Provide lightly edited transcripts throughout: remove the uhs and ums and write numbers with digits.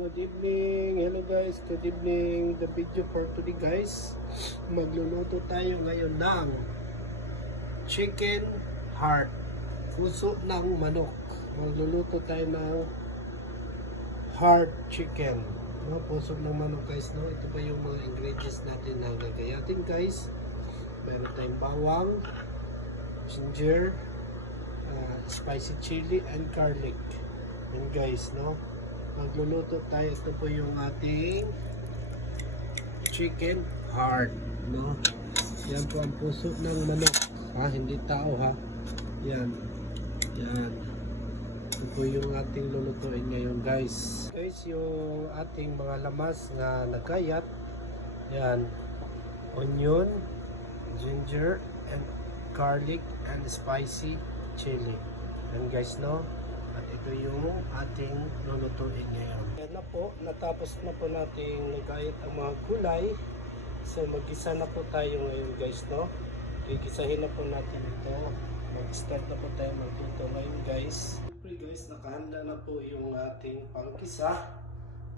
Good evening, hello guys, good evening. The video for today guys, magluluto tayo ngayon ng chicken heart, puso ng manok. Magluluto tayo ng heart chicken, no? Puso ng manok guys, no? Ito pa yung mga ingredients natin na gagayatin guys. Meron tayong bawang, ginger, spicy chili and garlic. And guys, no? Magluluto tayo. Ito po yung ating chicken heart, no? Yan po ang puso ng manok, ha? Hindi tao, ha? Yan. Ito po yung ating lulutuin ngayon guys. Guys, yung ating mga lamas na nagayat, yan, onion, ginger and garlic and spicy chili. Yan guys, no? At ito yung ating lulutuin ngayon. Yan na po, natapos na po nating nagayat ang mga gulay. So mag-isa na po tayo ngayon guys, no? Gigisahin na po natin ito. Mag-start na po tayo magluto ngayon guys. Siyempre guys, nakahanda na po yung ating panggisa.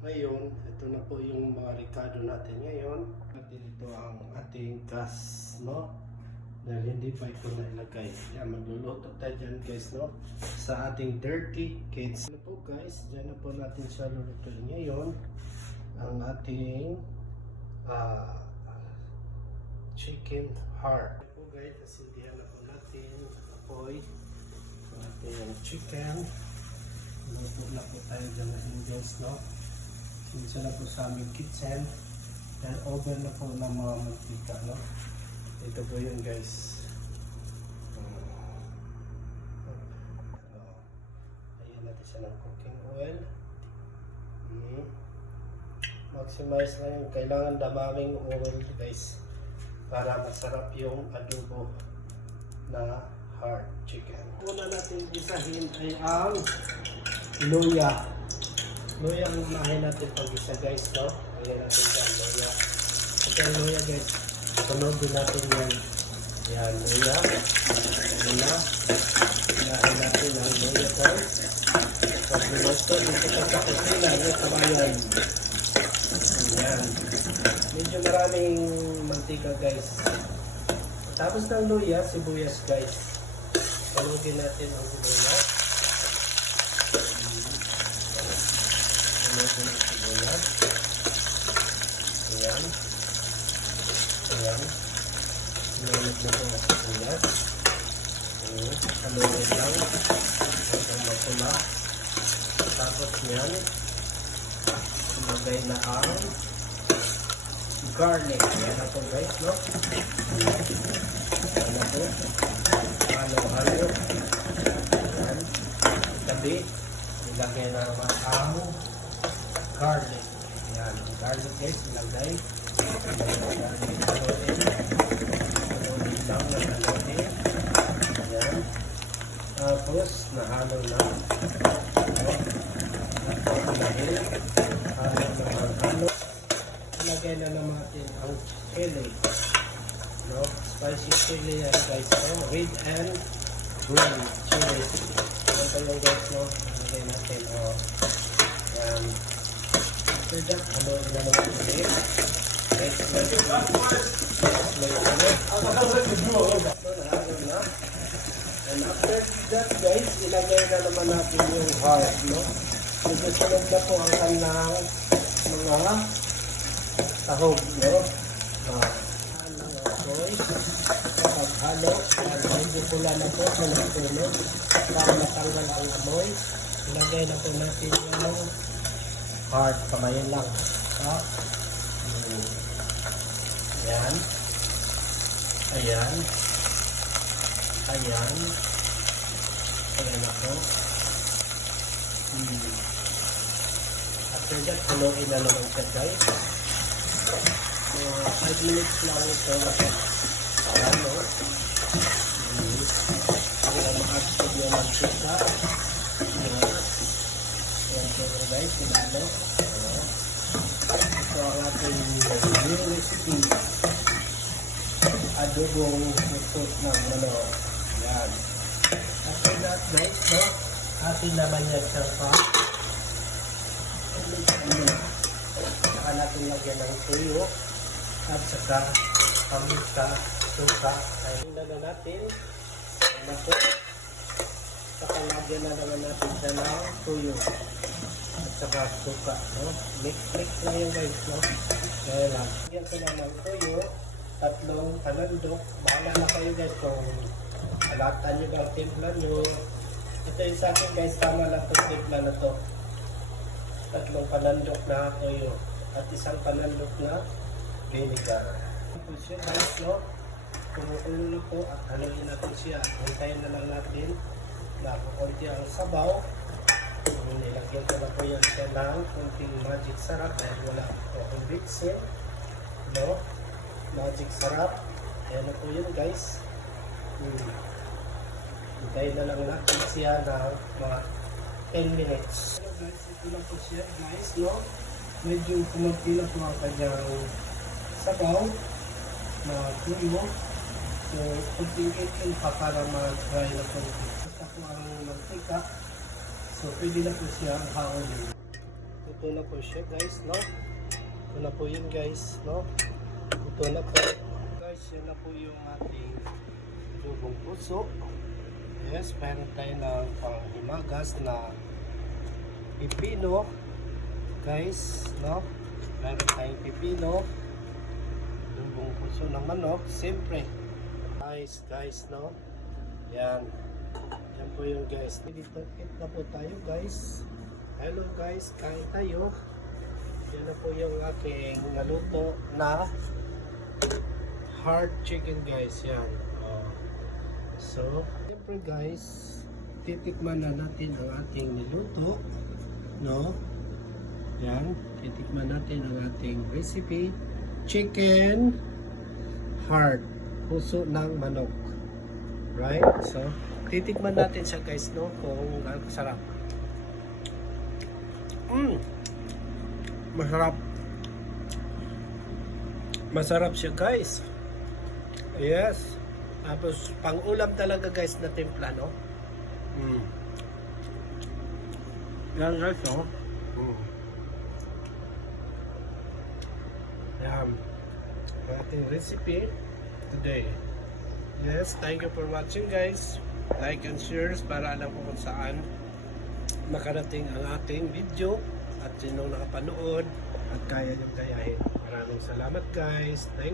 Ngayon, ito na po yung mga ricado natin ngayon. At ito ang ating gas, no? Dahil hindi pa ito nailagay. Yan, magluluto tayo dyan guys, no? Sa ating dirty kids. Ano po guys, dyan na po natin siya lulutuin ngayon. Ang ating chicken heart. Ano po guys, asindihan na po natin apoy. Ang ating chicken. Luto na po tayo dyan ngayon guys, no? Sinsa na po sa aming kitchen. And over na po ng mga mantika, no? Ito po yun guys. Ayan natin siya ng cooking oil. Maximize lang yung kailangan damaming oil guys para masarap yung adobo na heart chicken. Una natin gisahin ay ang luya. Luya ang unahin natin pag-isa guys, no? Ayan natin dyan, luya. Okay, luya guys. Sunod din natin yan. Yan, luya. Ilahin natin ang luya guys. Pag niluto, dito sa kusina, yung kabayan. Yan. Medyo maraming mantika guys. Tapos ng luya, sibuyas guys. Sunodin natin ang sibuyas. Sunodin ang sibuyas. Ayan. Ayan. Sinunod na po ang sibuyas. Haluin lang. Hanggang mapula. Tapos yan. Sumagay na ang garlic. Yan na po guys, no? Yan na po. Halo-halo. Yan. Itabi. Ilagay na naman ang garlic. Yan. Garlic guys, ilagay. Haluin lang na haluin. Ayan. Tapos nahalo na. Dahil halo. Ilagay na naman natin ang chili. No? Spicy chili yan guys. Red and green chili. Ayan pa yung guys, no? Ilagay natin. Ayan. After that, haluin na naman ulit. And after that guys, ilagay na naman natin yung heart, no? Nagsasunod na po ang kanang mga tahog, no? Apoy. Kapag halo, medyo pula na po sa nagtunog para matanggal ang amoy. Ilagay na po natin yung heart, kamayan lang. Ayan. Ayan. Ayan. Ayan ako. After that, haluin na naman siya guys. 5 minutes lang ito. Ayan, no? Kaya ma-absorb yung mantika. Ayan. Ayan po guys, sinalo. Ito ang ating new recipe. Adobong puso ng manok. Yan. After that guys, no? Atin naman yan siyang pa. Saka natin lagyan ng tuyo at saka paminta, suka. Ayun na natin. Ayun po. Saka lagyan na naman natin siya ng tuyo at saka suka. No? Mix na yun guys. No? Kaya lang. Lagyan ko na ng tuyo. 3 panandok. Bahala na kayo guys kung alatan nyo ba ang timpla nyo. Ito yung sa akin guys, tama lang itong timpla na to. 3 panandok na toyo at 1 panandok na vinegar. Ito siya guys, no? Kumukulo na po at haluin natin siya. Hintayin na lang natin na kukunti ang sabaw. Nilagyan ko na po yan siya ng kunting magic sarap dahil wala po akong mixin. No? Magic sarap. Ayan na po yun guys. Hintayin na lang natin siya ng mga 10 minutes. So guys, ito na po siya guys, no? Medyo kumunti na po ang kanyang sabaw na tuyo. So, kunting-kunting pa para mag-dry na po. Basta po ang mantika. So, pwede na po siya ang haulin. Ito na po siya guys, no? Ito na po yun guys, no? Ito na po. Guys, yun na po yung ating dugong puso. Yes, meron tayo ng panghimagas na pipino. Guys, no? Meron tayong pipino. Dugong puso ng manok. Siyempre. Guys, no? Yan. Yan po yung guys. Dito na po tayo guys. Hello guys, kain tayo. Yan na po yung aking naluto na hard chicken guys. Yan. So, siyempre guys, titikman na natin ang ating niluto. No? Yan. Titikman natin ang ating recipe. Chicken heart. Puso ng manok. Right? So, titikman natin siya guys, no? Kung gaano sarap. Masarap. Masarap siya guys. Yes. Tapos, pang-ulam talaga guys na timpla, no? Yan guys, no? Yan. Ang ating recipe today. Yes, thank you for watching guys. Like and share para alam ko kung saan makarating ang ating video at sinong nakapanood at kaya niyong gayahin. Maraming salamat guys. Thank you.